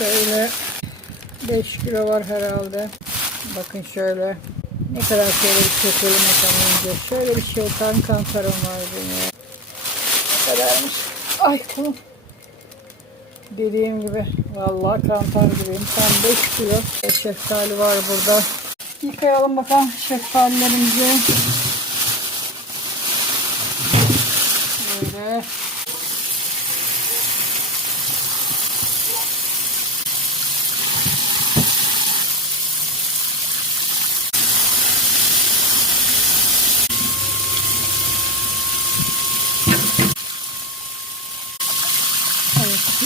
Şöyle 5 kilo var herhalde. Bakın şöyle. Ne kadar şöyle bir çekelim önce. Şöyle bir şeytan kantarım var benim. Ne kadarmış? Ay kolum. Dediğim gibi vallahi kantar gibiyim. Tam 5 kilo şeftali var burada. Yıkayalım bakalım şeftalilerimizi. Böyle.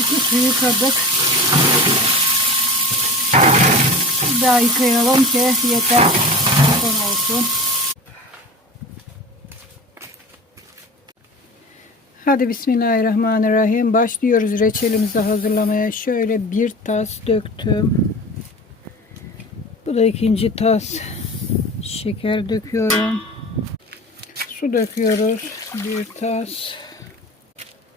İkisini yıkadık. Bir daha yıkayalım ki yeter. Son olsun. Hadi Bismillahirrahmanirrahim. Başlıyoruz reçelimizi hazırlamaya. Şöyle bir tas döktüm. Bu da ikinci tas. Şeker döküyorum. Su döküyoruz. Bir tas.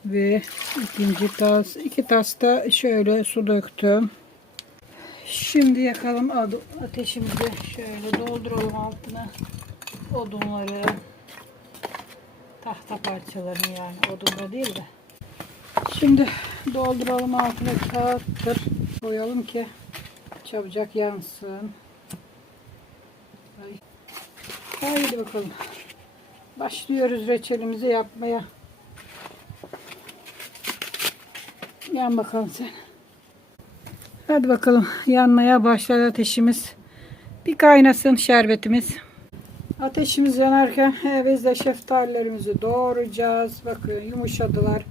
Ve ikinci tas. 2 tas da şöyle su döktüm. Şimdi yakalım ateşimizi. Şöyle dolduralım altına odunları. Tahta parçalarını yani odunla değil de. Şimdi dolduralım altına kağıttır. Koyalım ki çabucak yansın. Haydi bakalım. Başlıyoruz reçelimizi yapmaya. Yan bakalım sen. Hadi bakalım. Yanmaya başladı ateşimiz. Bir kaynasın şerbetimiz. Ateşimiz yanarken biz de şeftalilerimizi doğrayacağız. Bakın yumuşadılar.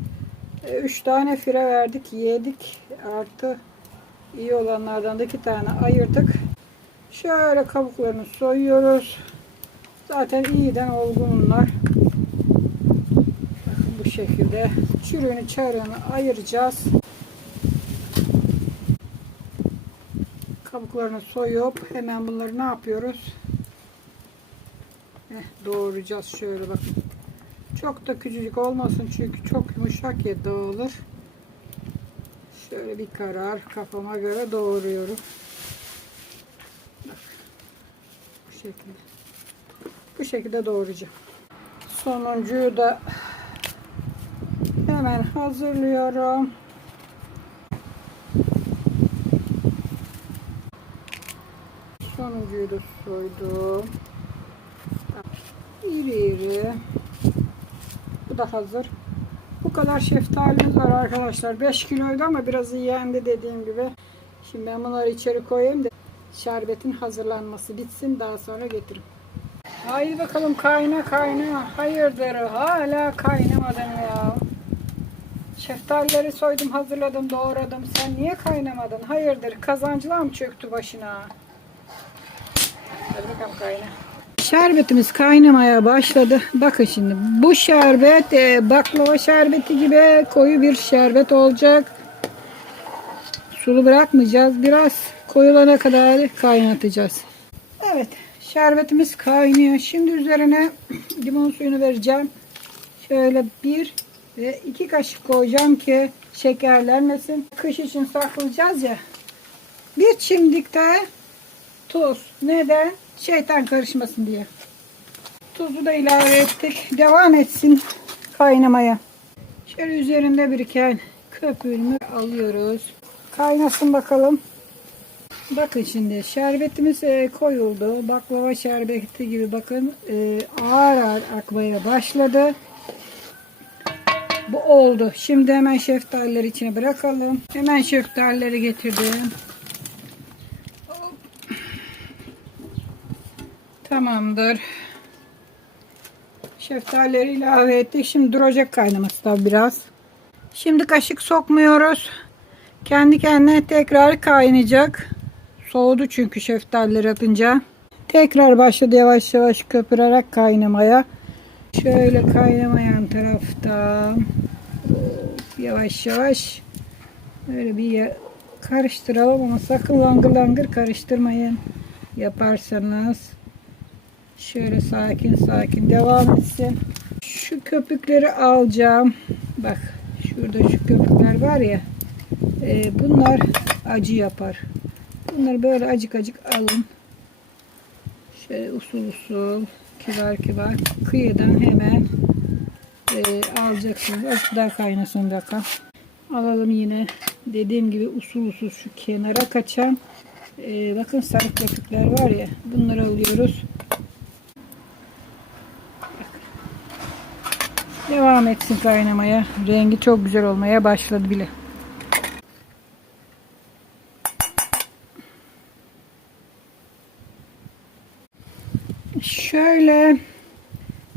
3 tane fire verdik. Yedik. Artı iyi olanlardan da 2 tane ayırdık. Şöyle kabuklarını soyuyoruz. Zaten iyiden olgunlar. Bakın bu şekilde. Çürüğünü çarığını ayıracağız. Kabuklarını soyup hemen bunları ne yapıyoruz? Doğrayacağız şöyle bak. Çok da küçücük olmasın çünkü çok yumuşak ya dağılır. Şöyle bir karar kafama göre doğruyorum. Bak. Bu şekilde. Bu şekilde doğrayacağım. Sonuncuyu da hemen hazırlıyorum. Sonuncuyu da soydum. İri iri. Bu da hazır. Bu kadar şeftalimiz var arkadaşlar. 5 kiloydu ama biraz yendi dediğim gibi. Şimdi ben bunları içeri koyayım da şerbetin hazırlanması bitsin. Daha sonra getiririm. Haydi bakalım kayna kayna. Hayırdır hala kaynamadın ya. Şeftalileri soydum, hazırladım, doğradım. Sen niye kaynamadın? Hayırdır kazancılar mı çöktü başına? Hadi bakalım kayna. Şerbetimiz kaynamaya başladı. Bakın şimdi bu şerbet baklava şerbeti gibi koyu bir şerbet olacak. Sulu bırakmayacağız. Biraz koyulana kadar kaynatacağız. Evet, şerbetimiz kaynıyor. Şimdi üzerine limon suyunu vereceğim. Şöyle 1 ve 2 kaşık koyacağım ki şekerlenmesin. Kış için saklayacağız ya. Bir çimdik de tuz. Neden? Şeytan karışmasın diye. Tuzu da ilave ettik. Devam etsin kaynamaya. Şöyle üzerinde biriken köpüğünü alıyoruz. Kaynasın bakalım. Bakın şimdi şerbetimiz koyuldu. Baklava şerbeti gibi bakın ağır ağır akmaya başladı. Bu oldu. Şimdi hemen şeftalileri içine bırakalım. Hemen şeftalileri getirdim. Tamamdır. Şeftalileri ilave ettik. Şimdi duracak kaynaması da biraz. Şimdi kaşık sokmuyoruz. Kendi kendine tekrar kaynayacak. Soğudu çünkü şeftalileri atınca. Tekrar başladı yavaş yavaş köpürerek kaynamaya. Şöyle kaynamayan tarafta yavaş yavaş böyle bir karıştıralım ama sakın langır langır karıştırmayın. Yaparsanız şöyle sakin sakin devam etsin. Şu köpükleri alacağım. Bak şurada şu köpükler var ya. Bunlar acı yapar. Bunları böyle acık acık alın. Şöyle usul usul, kibar kibar kıyıdan hemen alacaksınız. Azıcık daha kaynasın bakalım. Alalım yine. Dediğim gibi usul usul şu kenara kaçan bakın sarı köpükler var ya, bunları alıyoruz. Devam etsin kaynamaya. Rengi çok güzel olmaya başladı bile. Şöyle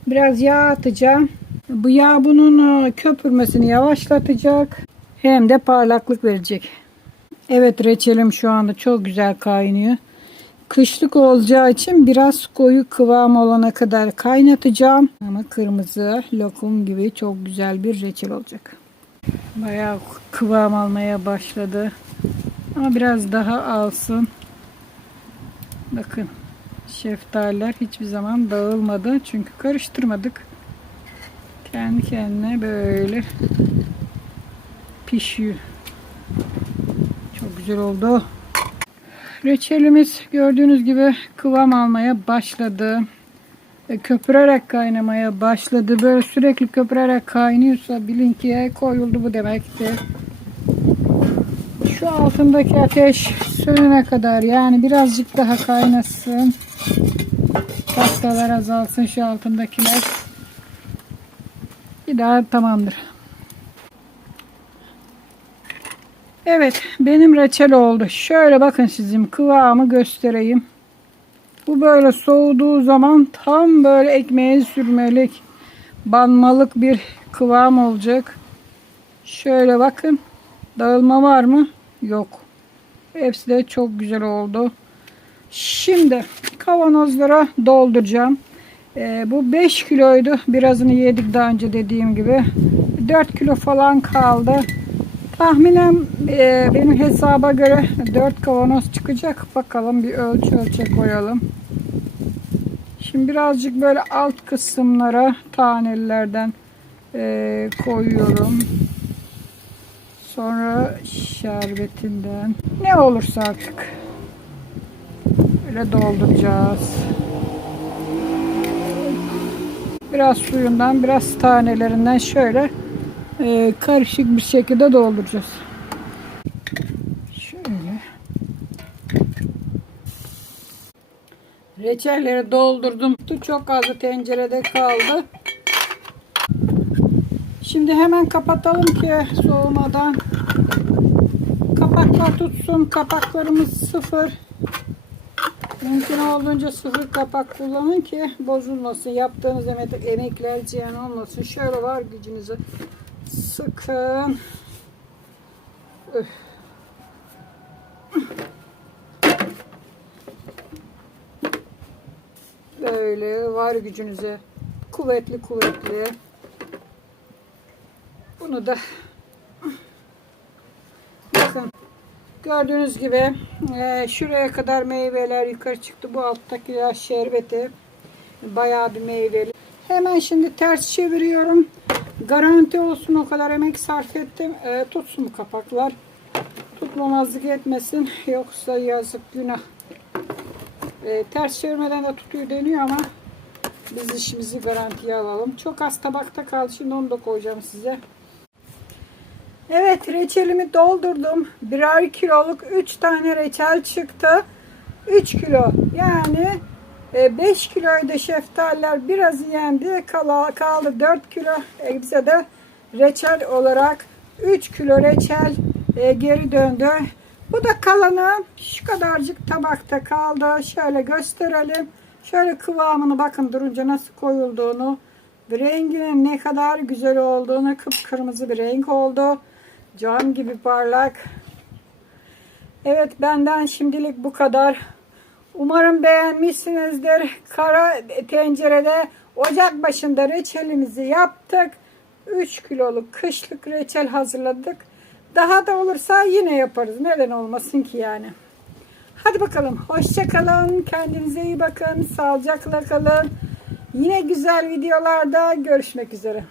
biraz yağ atacağım. Bu yağ bunun köpürmesini yavaşlatacak. Hem de parlaklık verecek. Evet, reçelim şu anda çok güzel kaynıyor. Kışlık olacağı için biraz koyu kıvam olana kadar kaynatacağım. Ama kırmızı lokum gibi çok güzel bir reçel olacak. Bayağı kıvam almaya başladı. Ama biraz daha alsın. Bakın, şeftaliler hiçbir zaman dağılmadı. Çünkü karıştırmadık. Kendi kendine böyle pişiyor. Çok güzel oldu. Reçelimiz gördüğünüz gibi kıvam almaya başladı. Köpürerek kaynamaya başladı. Böyle sürekli köpürerek kaynıyorsa bilin ki koyuldu bu demektir. Şu altındaki ateş sönene kadar, yani birazcık daha kaynasın. Tahtalar azalsın, şu altındakiler. Bir daha tamamdır. Evet, benim reçel oldu. Şöyle bakın, sizin kıvamı göstereyim. Bu böyle soğuduğu zaman tam böyle ekmeğe sürmelik, banmalık bir kıvam olacak. Şöyle bakın, dağılma var mı? Yok. Hepsi de çok güzel oldu. Şimdi kavanozlara dolduracağım. Bu 5 kiloydu. Birazını yedik daha önce, dediğim gibi. 4 kilo falan kaldı. Tahminen benim hesaba göre 4 kavanoz çıkacak. Bakalım, bir ölçek koyalım. Şimdi birazcık böyle alt kısımlara tanelilerden koyuyorum. Sonra şerbetinden, ne olursa artık böyle dolduracağız. Biraz suyundan, biraz tanelerinden şöyle karışık bir şekilde dolduracağız. Şöyle. Reçelleri doldurdum. Çok azı tencerede kaldı. Şimdi hemen kapatalım ki soğumadan. Kapaklar tutsun. Kapaklarımız sıfır. Mümkün olduğunca sıfır kapak kullanın ki bozulmasın. Yaptığınız emekler ziyan olmasın. Şöyle var gücünüzü sıkın. Öf. Böyle var gücünüze kuvvetli. Bunu da bakın, gördüğünüz gibi şuraya kadar meyveler yukarı çıktı. Bu alttaki yaş şerbeti bayağı bir meyveli. Hemen şimdi ters çeviriyorum. Garanti olsun, o kadar emek sarf ettim. Tutsun bu kapaklar. Tutmamazlık etmesin. Yoksa yazık, günah. Ters çevirmeden de tutuyor deniyor ama biz işimizi garantiye alalım. Çok az tabakta kaldı. Şimdi onu da koyacağım size. Evet, reçelimi doldurdum. Birer kiloluk 3 tane reçel çıktı. 3 kilo. Yani 5 kiloydu şeftaliler. Biraz yendi. Kaldı 4 kilo. Bize de reçel olarak 3 kilo reçel geri döndü. Bu da kalanı şu kadarcık tabakta kaldı. Şöyle gösterelim. Şöyle kıvamını bakın, durunca nasıl koyulduğunu. Renginin ne kadar güzel olduğunu. Kıpkırmızı bir renk oldu. Cam gibi parlak. Evet, benden şimdilik bu kadar. Umarım beğenmişsinizdir. Kara tencerede ocak başında reçelimizi yaptık. 3 kiloluk kışlık reçel hazırladık. Daha da olursa yine yaparız. Neden olmasın ki yani. Hadi bakalım. Hoşça kalın. Kendinize iyi bakın. Sağlıcakla kalın. Yine güzel videolarda görüşmek üzere.